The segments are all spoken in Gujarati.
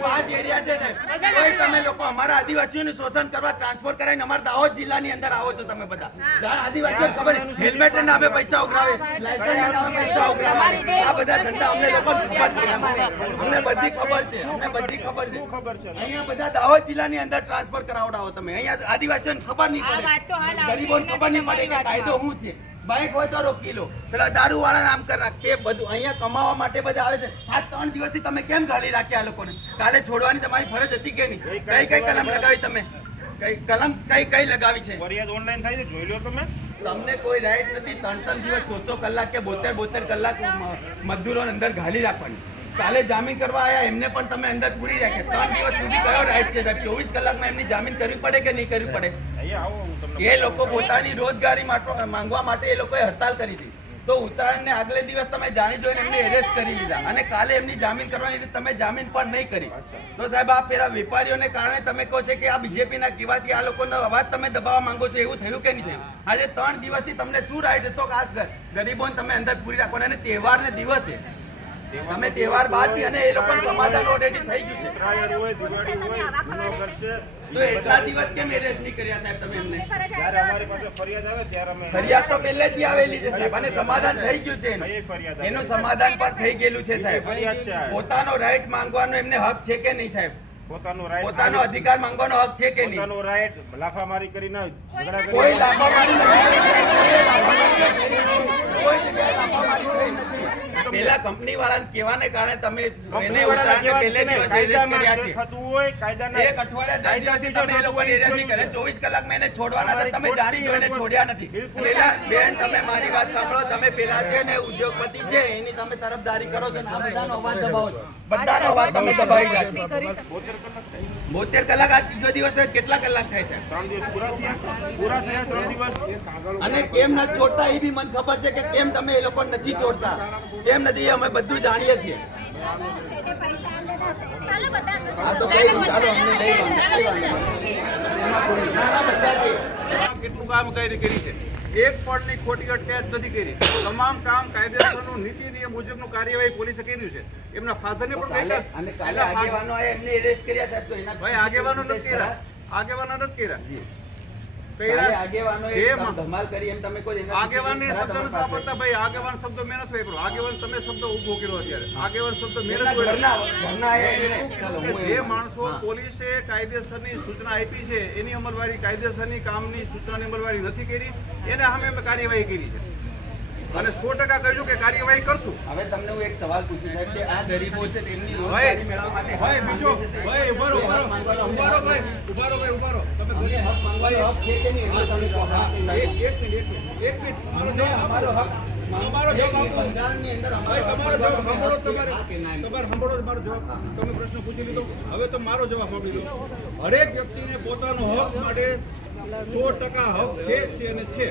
5 એરિયા છે સાહેબ. કોઈ તમે લોકો અમારા આદિવાસીઓનું શોષણ કરવા ટ્રાન્સફર કરાવીને અમારા દાહોદ જિલ્લાની અંદર આવો છો તમે બધા. આદિવાસીઓ ખબર હેલ્મેટ ના નામે પૈસા ઉઘરાવે, લાયસન્સ ના નામે પૈસા ઉઘરાવે. આ બધા ધંધા અમને લોકો ખબર છે, અમને બધી ખબર છે, અમને બધી ખબર છે. અહીંયા બધા દાહોદ જિલ્લાની અંદર ટ્રાન્સફર કરાવડાવો તમે. અહીંયા આદિવાસીઓને ખબર નહીં પડે, ગરીબોને ખબર નહીં પડે કે કાયદો શું છે. બાઇક હોય તો રોકી લો, પેલા દારૂ વાળા નામ કરી નાખ. તે બધું અહીંયા કમાવા માટે બધા આવે છે. આ 3 દિવસથી તમે કેમ ગાળી રાખ્યા આ લોકોને? કાલે છોડવાની તમારી ફરજ હતી કે નહીં? કઈ કલમ લગાવી તમે? કઈ કલમ કઈ લગાવી છે? ફરિયાદ ઓનલાઈન થાય છે, જોઈ લો તમે. તમને કોઈ રાઈટ નથી 3 દિવસ 100 કલાક કે 72 કલાક મજદૂરોને અંદર ગાળી રાખવાની. કાલે જામીન કરવા આવ્યા એમને પણ તમે અંદર પૂરી રાખ્યા. 3 દિવસ સુધી કયો રાઈટ છે સાહેબ? 24 કલાકમાં એમની જામીન કરવી પડે કે નહીં કરવી પડે? એ લોકો પોતાની રોજગારી માંગવા માટે એ લોકોએ હડતાલ કરી હતી. તો ઉત્તરાયણને આગલે દિવસ તમે જાણી જોઈને એમને એરેસ્ટ કરી લીધા અને કાલે એમની જામીન કરવાની તમે જામીન પણ નહીં કરી. તો સાહેબ આ પેલા વેપારીઓને કારણે તમે કહો છો કે આ બીજેપીના કહેવાથી આ લોકોનો અવાજ તમે દબાવવા માંગો છો. એવું થયું કે નહીં થયું? આજે 3 દિવસથી તમને શું રાઈટ હતો કે આ ગરીબોને તમે અંદર પૂરી રાખવાના? અને તહેવારને દિવસે તમે તહેવાર બાદ અને એ લોકો સમાધાન ઓલરેડી થઈ ગયું છે. તો એટલા દિવસ કેમ એરેસ્ટ નહીં કર્યા સાહેબ તમે એમને? જ્યારે અમારી પાસે ફરિયાદ આવે ત્યારે અમે ફરિયાદ તો પહેલેથી આવેલી છે સાહેબ અને સમાધાન થઈ ગયું છે. એનું સમાધાન પણ થઈ ગયેલું છે સાહેબ. પોતાનો રાઈટ માંગવાનો એમને હક છે કે નહીં સાહેબ? પોતાનો અધિકાર માંગવાનો હક છે કે નહીં? પોતાનો રાઈટ લાફામારી કરીને ઝઘડા કરી કોઈ લાફામારી નથી. પેલા કંપની વાળાને કહેવાને કારણે તમે એને ઉતારને પહેલે દિવસ એરેસ્ટ કર્યા છે. થતું હોય કાયદાના એક અઠવાડિયા 10 દિવસથી તમે એ લોકોને એરેસ્ટ નહીં કરે. 24 કલાકમાં એને છોડવાના હતા, તમે જાણી જોઈને છોડ્યા નથી. પેલા બેન તમે મારી વાત સાંભળો, તમે પેલા છે ને ઉદ્યોગપતિ છે એની તમે તરફદારી કરો છો, આ બધાનો અવાજ દબાવો છો. બધાનો અવાજ તમે દબાવી રહ્યા છો. 72 કલાક આ ત્રીજો દિવસ કેટલા કલાક થાય છે? 3 દિવસ પૂરા થયા 3 દિવસ. અને કેમ નથી છોડતા એ બી મને ખબર છે કે કેમ તમે એ લોકો નથી છોડતા, કેમ નથી, અમે બધું જાણીએ છીએ. આ તો કઈ ચાલો અમને લઈ કેટલું કામ કરી છે? એક પણની ખોટી અટકાયત નથી કરી. તમામ કામ કાયદેસરનું નીતિ નિયમ મુજબનું કાર્યવાહી પોલીસે કર્યું છે. એમના ફાધરને પણ આગેવાનો એમને એરેસ્ટ કર્યા સાહેબ. તો એના ભાઈ આગેવાનો નથી કર્યા, આગેવાનો નથી કર્યા. ધમાલ કરી એમ તમે કોઈ આગેવાનની શબ્દ નથી વાપરતા ભાઈ. આગેવાન શબ્દ મેં નથી વાપર્યો. આગેવાન તમે શબ્દ ઉભો કર્યો અત્યારે. આગેવાન શબ્દ મેં નથી. જે માણસો પોલીસે કાયદેસરની સૂચના આપી છે એની અમલવારી, કાયદેસરની કામની સૂચનાની અમલવારી નથી કરી, એને સામે અમે કાર્યવાહી કરી છે અને 100% કહીશું કે કાર્યવાહી કરશું. હવે તમને હું એક સવાલ પૂછું સાહેબ કે આ ગરીબો છે તેમની રોજગારી મેળવવા માટે ભાઈ બીજો ભાઈ ઉભારો ભાઈ તમે ગરીબ હક માંગવાનો હક છે કે નહીં? એક મિનિટ મારો જવાબ આપો. તમારો જવાબ આપો. બંધારણની અંદર ભાઈ તમારો જવાબ સાંભળો. તમારે સાંભળો મારો જવાબ. તમે પ્રશ્ન પૂછી લીધો, હવે તો મારો જવાબ સાંભળી લો. હરેક વ્યક્તિને પોતાનો હક માટે 100% હક છે અને છે.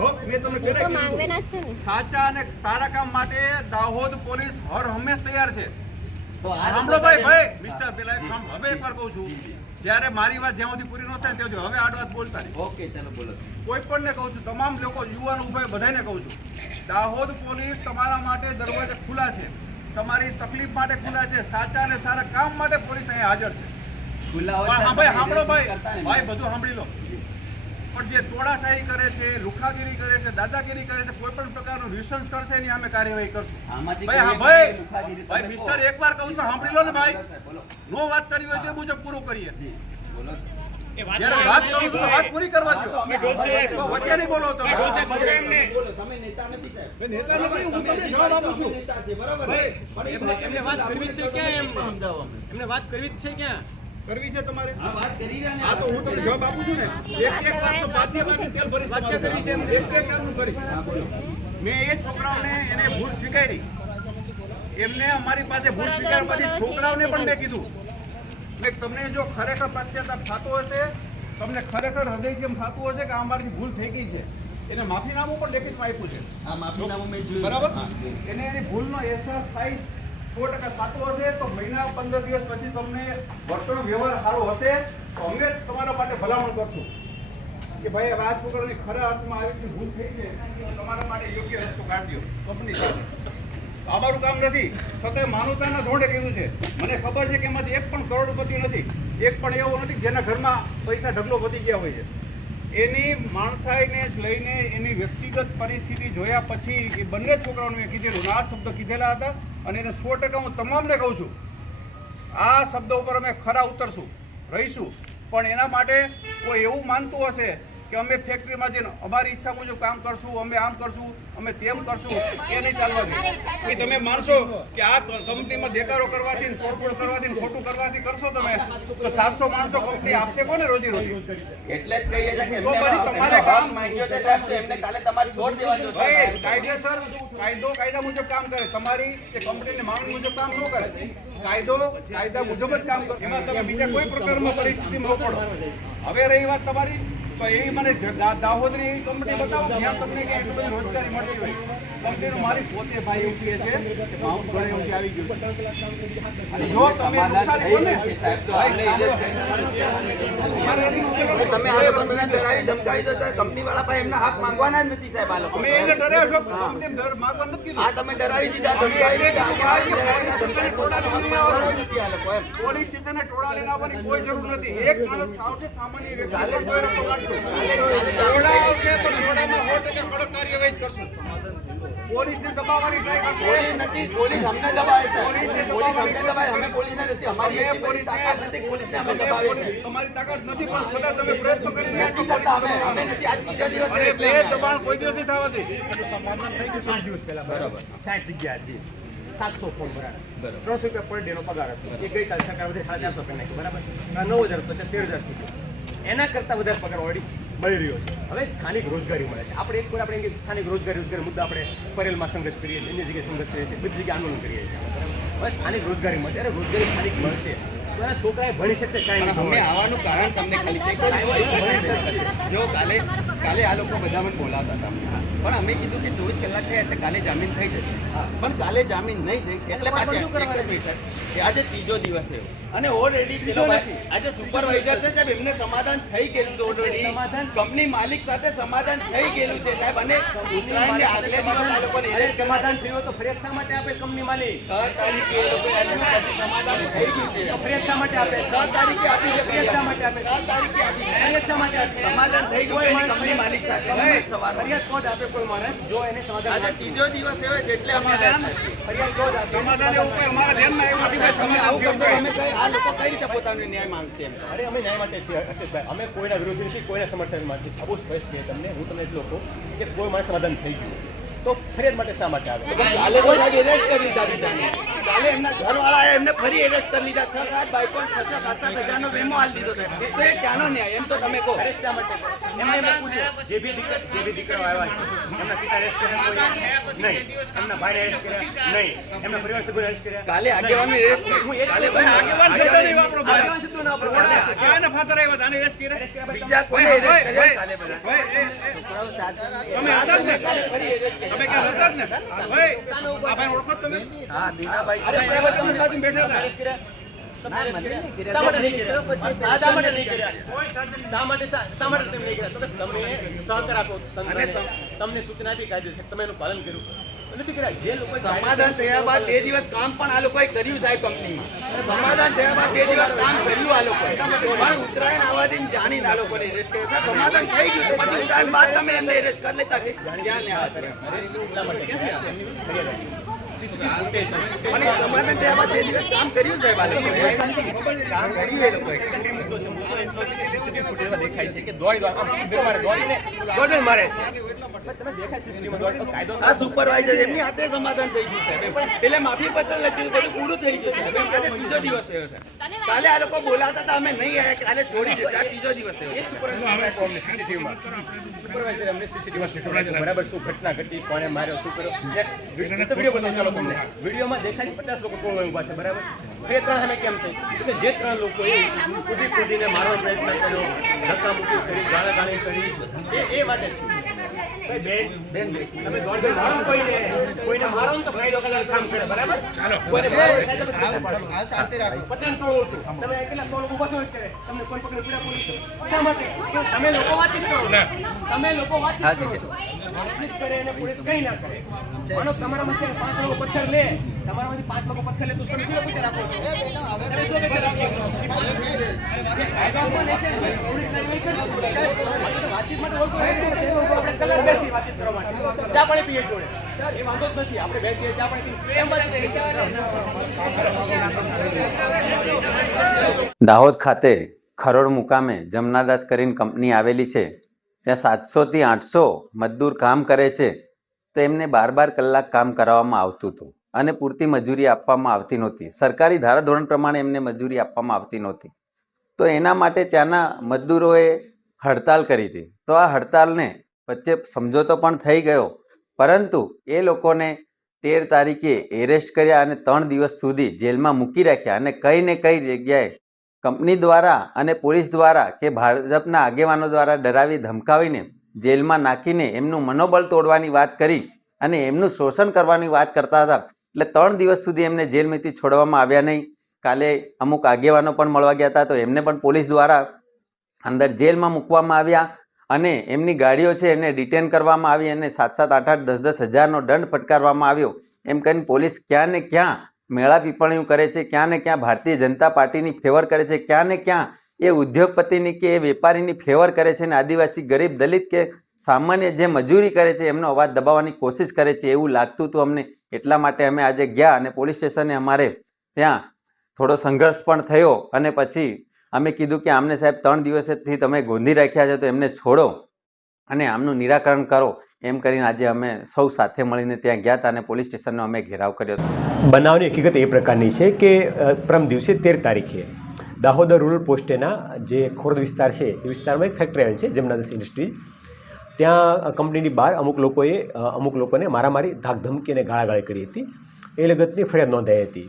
હક મેં તમને પહેલા કીધું. સાચા અને સારા કામ માટે દાહોદ પોલીસ હર હંમેશ તૈયાર છે. સાંભળો ભાઈ મિસ્ટર પેલા હવે એકવાર કહું છું, જ્યારે મારી વાત જ્યાં સુધી પૂરી ન થાય ત્યાં સુધી હવે આડ વાત બોલતા નહીં. ઓકે ચાલો બોલો. કોઈ પણ ને કહું છું, તમામ લોકો યુવાનો ઉભા બધાને કહું છું, દાહોદ પોલીસ તમારા માટે દરવાજા ખુલ્લા છે, તમારી તકલીફ માટે ખુલ્લા છે, સાચા અને સારા કામ માટે પોલીસ અહીંયા હાજર છે. ભાઈ સાંભળો ભાઈ બધું સાંભળી લો. પણ જે તોડાશાહી કરે છે, લુખાગીરી કરે છે, દાદાગીરી કરે છે, કોઈ પણ પ્રકારનું રિસર્ચ કરશે એની અમે કાર્યવાહી કરશું. ભાઈ મિસ્ટર એકવાર કહું છું સાંભળી લો ને ભાઈ. નો વાત કરી હોય તો મુજબ પૂરું કરીએ. વાત કરું છું વાત પૂરી કરવા દો. વચ્ચે નહીં બોલો તો તમે નેતા નથી સાહેબ. નેતા નથી, હું તમને જવાબ આપું છું. એમને વાત કરવી છે ક્યાં? એમને વાત કરવી છે ક્યાં કરવી છે તમારે? વાત કરી રહ્યા ને. હા તો હું તમને જવાબ આપું છું ને. એક વાત તો બાધ્ય તેલ ભરીશ. એક કામનું કરીશ. મેં એ છોકરાઓને એને ભૂલ સ્વીકારી, એમને અમારી પાસે ભૂલ સ્વીકાર્યા પછી છોકરાઓને પણ મેં કીધું કે તમને જો ખરેખર પશ્ચાતાપ થતો હશે, તમને ખરેખર હૃદયથી એમ થતું હશે કે અમારી ભૂલ થઈ ગઈ છે, એને માફીનામું પણ લેખિતમાં આપ્યું છે. આ માફીનામું મેં જોયું. બરાબર. એને એની ભૂલનો અહેસાસ થાય 100% થતો હશે તો મહિના 15 દિવસ પછી તમને વર્તનો વ્યવહાર સારો હશે તો અમે તમારા માટે ભલામણ કરશું કે ભાઈ આ છોકરાની ખરા અર્થમાં આવી ભૂલ થઈ છે, તમારા માટે યોગ્ય રસ્તો કાઢ્યો કંપની સાથે. અમારું કામ નથી, છતાંય માનવતાના ધોરણે કીધું છે. મને ખબર છે કે એમાંથી એક પણ કરોડપતિ નથી, એક પણ એવો નથી જેના ઘરમાં પૈસા ઢગલો વધી ગયા હોય છે. એની માણસાઈને જ લઈને એની વ્યક્તિગત પરિસ્થિતિ જોયા પછી એ બંને છોકરાઓને મેં કીધેલું, આ શબ્દ કીધેલા હતા અને એને 100% હું તમામને કહું છું, આ શબ્દ ઉપર અમે ખરા ઉતરશું, રહીશું. પણ એના માટે કોઈ એવું માનતું હશે કે અમે ફેક્ટરીમાં જઈને અમારી ઈચ્છા મુજબ કામ કરશું, અમે આમ કરશું, અમે તેમ કરશું, એ નહીં ચાલવા દે. કે તમે માનશો કે આ કંપનીમાં દેકારો કરવાથી, તોડફોડ કરવાથી, ખોટું કરવાથી કરશો તમે, તો 700 માણસો કંપની આપશે કોને રોજી રોટી? એટલે જ કહીએ છીએ કે તો પછી તમારે કામ માંગ્યો છે સાહેબ, તો એમને કાલે તમારે છોડ દેવાનું છે. ભાઈ, કાયદેસર કાયદા મુજબ કામ કરે. તમારી કે કંપનીની માંગણી મુજબ કામ ન કરે. કાયદા મુજબ જ કામ કરે. એમાં તમે બીજા કોઈ પ્રકારમાં પરિસ્થિતિમાં ન પડો. હવે રહી વાત તમારી, તો એવી મને દાહોદની એવી કંપની બતાવો જ્યાં તમને કે એટલી બધી રોજગારી મળતી હોય. કંપનીનો માલિક પોતે ભાઈ એવું કહે છે કે માઉન્ટ ઘરે એવું આવી ગયું છે. અને જો તમે નુકસાની બને સાહેબ, તો અમને તમે આ લોકો મને ડરાવી ધમકાવી દો તો કંપની વાળા પાસે એમના હક માંગવાના જ નથી સાહેબ. આ લોકો અમે એને ડર્યા છો, કંપની દર માંગવા નથી કીધું. આ તમે ડરાવી દીધા, ધમકાવી દીધા. પોલીસ સ્ટેશને ટોળા લઈને આવવાની કોઈ જરૂર નથી. એક માણસ આવશે, સામાન્ય વ્યક્તિ કોઈ રસ્તો કાઢશું. ટોળા આવશે તો ટોળામાં 100% કડક કાર્યવાહી જ કરશું. પોલીસને દબાવવાની ટ્રાય કરશો. પોલીસ નથી, પોલીસ અમને દબાવે છે. પોલીસ અમને દબાવે, અમે પોલીસને નથી. અમારી અમે પોલીસ તાકાત નથી, પોલીસને અમે દબાવે છે. તમારી તાકાત નથી, પણ છતાં તમે પ્રયત્ન કરી રહ્યા છો. નથી કરતા અમે નથી. આજ ત્રીજો દિવસ અને છે. બે દબાણ કોઈ દિવસ નહીં થવા દે. સમાધાન થઈ ગયું 7 દિવસ પહેલા બરાબર 60 જગ્યા હતી, 700 ફોર્મ ભરાણા, 300 રૂપિયા પર ડે નો પગાર હતો. એ ગઈકાલ સરકાર વધે 450 કરી નાખ્યો બરાબર. 9000 તો 13000 સુધી. એના કરતાં વધારે પગાર ઓલરેડી મળી રહ્યો છે. હવે સ્થાનિક રોજગારી મળે છે. આપણે એક વાર આપણે સ્થાનિક રોજગારી મુદ્દા આપણે પરેલમાં સંઘર્ષ કરીએ છીએ, અન્ય જગ્યાએ સંઘર્ષ કરીએ છીએ, બધી જગ્યાએ આંદોલન કરીએ છીએ. હવે સ્થાનિક રોજગારી મળશે, અને રોજગારી સ્થાનિક મળશે તો એના છોકરાએ ભણી શકશે. કાંઈ અમે નહીં આવવાનું કારણ તમને ખાલી જો કાલે આ લોકો બધા મને બોલાવતા હતા, પણ અમે કીધું કે 24 કલાક થયા એટલે કાલે જામીન થઈ જશે. પણ કાલે જામીન નહીં થઈ એટલે પાછા આજે ત્રીજો દિવસ થયો અને ઓલરેડી આજે સુપરવાઇઝર છે સાહેબ, એમને સમાધાન થઈ ગયેલું છે. ઓલરેડી કંપની માલિક સાથે સમાધાન થઈ ગયેલું છે સાહેબ. અને ઉત્તરાયણને આગલે દિવસ આ લોકોને સમાધાન થયું તો ફરિયાદ શા માટે આપે કંપની માલિક? 6 તારીખે એ લોકોએ આપ્યું, પછી સમાધાન થઈ ગયું છે. ફરિયાદ શા માટે આપે? 6 તારીખે આપી છે. ફરિયાદ શા માટે આપે? 6 તારીખે આપી છે. ફરિયાદ શા માટે આપે? સમાધાન થઈ ગયું એની કંપની માલિક સાથે સવારમાં. ફરિયાદ કોણ આપે? કોઈ માણસ જો એને સમાધાન આજે ત્રીજો દિવસ થયો છે એટલે અમે ફરિયાદ કોણ આપે? સમાધાન એવું કોઈ અમારા ધ્યાનમાં આવ્યું નથી. ભાઈ, સમાધાન કેવું અમે થાય? કઈ આ લોકો કઈ રીતે પોતાનો ન્યાય માંગશે એમ? અરે અમે ન્યાય માટે છીએ હર્ષદભાઈ. અમે કોઈના વિરોધી નથી, કોઈના સમર્થનમાં નથી. બહુ સ્પષ્ટ છે તમને. હું તમને એટલું કહું કે કોઈ માણસ સમાધાન થઈ ગયું તો ફરિયાદ માટે શા માટે આવે? કાલે તો સાહેબ એરેસ્ટ કરી લીધા બીજાને. કાલે એમના ઘરવાળાએ એમને ફરી એરેસ્ટ કરી લીધા. 6-7 બાઈકો 6-7 હજારનો વેમો આલી દીધો સાહેબ. તો એ ક્યાંનો ન્યાય એમ તો તમે કહો. અરેસ્ટ શા માટે? એમને મેં પૂછ્યું જે બી દીકરાઓ આવ્યા છે એમના પિતા અરેસ્ટ કર્યા નહીં, એમના ભાઈને અરેસ્ટ કર્યા નહીં, એમના પરિવાર સભ્યોને અરેસ્ટ કર્યા કાલે આગેવાનને એરેસ્ટ હું એ જ કાલે કહું. આગેવાન શબ્દ નહીં વાપરો ભાઈ. આગેવાન શબ્દ ના વાપરો. ક્યાંના ફાધર આવ્યા? આને એરેસ્ટ કર્યા? બીજા કોને એરેસ્ટ કર્યા કાલે બધા? ભાઈ, તમે હતા જ ને? કાલે ફરી એરેસ્ટ કર્યા. તમે ક્યાં હતા જ ને? ભાઈ, આ ભાઈ ઓળખો છો તમે? હા દીનાભાઈ અરે, બરાબર, તમે બાજુ બેઠા હતા. અરેસ્ટ કર્યા? શા માટે નહીં કર્યા? શા માટે નહીં કર્યા? શા માટે તમે નહીં કર્યા? તમે સહકાર આપો તંત્રને, તમને સૂચના આપી કાયદેસર, તમે એનું પાલન કર્યું નથી કર્યા. જે લોકો સમાધાન થયા બાદ 2 દિવસ કામ પણ આ લોકોએ કર્યું સાહેબ કંપનીમાં. સમાધાન થયા બાદ 2 દિવસ કામ કર્યું આ લોકોએ. પણ ઉત્તરાયણ આવવાથી જાણીને આ લોકોને એરેસ્ટ કર્યા. સાહેબ સમાધાન થઈ ગયું તો પછી ઉત્તરાયણ બાદ તમે એમને એરેસ્ટ કરી લેતા ક્યાં ને આ અને સમાધાન થયા બાદ 2 દિવસ કામ કર્યું સાહેબ આ લોકોએ. કામ કર્યું એ લોકોએ. સીસીટીવી ફૂટેજમાં દેખાય છે કે દોડીને મારે છે. તમે દેખાય સીસીટીવીમાં દોડ કાયદો આ સુપરવાઇઝર એમની હાથે સમાધાન થઈ ગયું સાહેબ. પેલે માફી પત્ર લખ્યું બધું પૂરું થઈ ગયું સાહેબ. એમ કાલે ત્રીજો દિવસ થયો છે. કાલે આ લોકો બોલાતા હતા અમે નહીં આવ્યા, કાલે છોડી દેશે. આ ત્રીજો દિવસ થયો. એ સુપરવાઇઝર અમને સીસીટીવીમાં બરાબર શું ઘટના ઘટી, કોને માર્યો, શું કર્યો, વિડીયો બતાવો ચાલો તમને. વિડીયોમાં દેખાય 50 લોકો કોણ ઉભા છે બરાબર. 2-3 સામે કેમ થઈ? એટલે જે 3 લોકોએ કૂદીને મારવાનો પ્રયત્ન કર્યો, ધક્કા મૂકી કરી, ગાળાગાળી કરી, એ માટે તમે દોડ મારો કોઈને મારો ને તો કાયદો કલર કામ કરે, બરાબર? કોઈને મારો એટલે તમે પતંગ તોડો છો. તમે એકલા 100 લોકો બસો કરે, તમને કોઈ પકડી પૂરા પોલીસ. શા માટે? કેમ તમે લોકો વાતચીત કરો છો. તમે લોકો વાતચીત કરો છો. વાતચીત કરે અને પોલીસ કંઈ ના કરે. માનો તમારામાંથી 5 લોકો પથ્થર લે, તમારામાંથી 5 લોકો પથ્થર લે તો તમે શું અપેક્ષા રાખો છો? તમે શું અપેક્ષા રાખો છો? જે કાયદામાં લેશે ને પોલીસ કાર્યવાહી કરશે. વાતચીત માટે ઓળખો આપણે કલાક બેસી વાતચીત કરવા માટે ચા પાણી પીએ જોડે, એ વાંધો જ નથી. આપણે બેસીએ ચા પાણી પીએ એમ વાતચીત કરીએ. દાહોદ ખાતે ખરોડ મુકામે જમનાદાસ કરીને કંપની આવેલી છે. ત્યાં 700 થી 800 મજદૂર કામ કરે છે, તો એમને 12 કલાક કામ કરાવવામાં આવતું હતું અને પૂરતી મજૂરી આપવામાં આવતી નહોતી. સરકારી ધારાધોરણ પ્રમાણે એમને મજૂરી આપવામાં આવતી નહોતી. તો એના માટે ત્યાંના મજદૂરોએ હડતાલ કરી હતી. તો આ હડતાલને વચ્ચે સમજોતો પણ થઈ ગયો, પરંતુ એ લોકોને 13 તારીખે એરેસ્ટ કર્યા અને 3 દિવસ સુધી જેલમાં મૂકી રાખ્યા. અને કઈ ને કઈ જગ્યાએ કંપની દ્વારા અને પોલીસ દ્વારા કે ભાજપના આગેવાનો દ્વારા ડરાવી ધમકાવીને જેલમાં નાખીને એમનું મનોબળ તોડવાની વાત કરી અને એમનું શોષણ કરવાની વાત કરતા હતા. એટલે 3 દિવસ સુધી એમને જેલમાંથી છોડવામાં આવ્યા નહીં. કાલે અમુક આગેવાનો પણ મળવા ગયા હતા, તો એમને પણ પોલીસ દ્વારા અંદર જેલમાં મૂકવામાં આવ્યા અને એમની ગાડીઓ છે એને ડિટેન કરવામાં આવી અને 7-7, 8-8, 10-10 હજારનો દંડ ફટકારવામાં આવ્યો. એમ કરીને પોલીસ ક્યાં ને ક્યાં મેળા પીપણીઓ કરે છે, ક્યાં ને ક્યાં ભારતીય જનતા પાર્ટીની ફેવર કરે છે, ક્યાં ને ક્યાં એ ઉદ્યોગપતિની કે એ વેપારીની ફેવર કરે છે અને આદિવાસી ગરીબ દલિત કે સામાન્ય જે મજૂરી કરે છે એમનો અવાજ દબાવવાની કોશિશ કરે છે એવું લાગતું હતું અમને. એટલા માટે અમે આજે ગયા અને પોલીસ સ્ટેશને અમારે ત્યાં થોડો સંઘર્ષ પણ થયો અને પછી અમે કીધું કે આમને સાહેબ 3 દિવસથી તમે ગોંધી રાખ્યા છે, તો એમને છોડો અને આમનું નિરાકરણ કરો. એમ કરીને આજે અમે સૌ સાથે મળીને ત્યાં ગયા હતા અને પોલીસ સ્ટેશનનો અમે ઘેરાવ કર્યો હતો. બનાવની હકીકત એ પ્રકારની છે કે પરમ દિવસે 13 તારીખે દાહોદ રૂરલ પોસ્ટેના જે ખોરદ વિસ્તાર છે એ વિસ્તારમાં એક ફેક્ટરી આવેલી છે જમનાદાસ ઇન્ડસ્ટ્રીઝ. ત્યાં કંપનીની બહાર અમુક લોકોને મારામારી, ધાકધમકી અને ગાળાગાળી કરી હતી. એ લગતની ફરિયાદ નોંધાઈ હતી.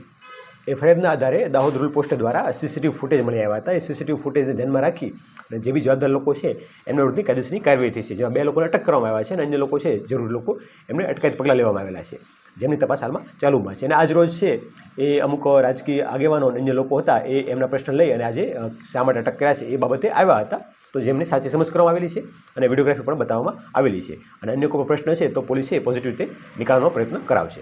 એ ફરિયાદના આધારે દાહોદ રૂરલ પોસ્ટ દ્વારા સીસીટીવી ફૂટેજ મળી આવ્યા હતા. એ સીસીટીવી ફૂટેજને ધ્યાનમાં રાખી અને જે બી જવાબદાર લોકો છે એમના વિરુદ્ધની કાયદેસરની કાર્યવાહી થઈ છે. જેમાં 2 લોકોને અટક કરવામાં આવ્યા છે અને અન્ય લોકો છે જરૂરી લોકો એમને અટકાયત પગલાં લેવામાં આવેલા છે, જેમની તપાસ હાલમાં ચાલુમાં છે. અને આજ રોજ છે એ અમુક રાજકીય આગેવાનો અને અન્ય લોકો હતા એ એમના પ્રશ્ન લઈ અને આજે શા માટે અટક કર્યા છે એ બાબતે આવ્યા હતા. તો જેમની સાચી સમજ કરવામાં આવેલી છે અને વિડીયોગ્રાફી પણ બતાવવામાં આવેલી છે. અને અન્ય કોઈ પ્રશ્ન છે તો પોલીસે પોઝિટિવ રીતે નિકાળવાનો પ્રયત્ન કરાવશે.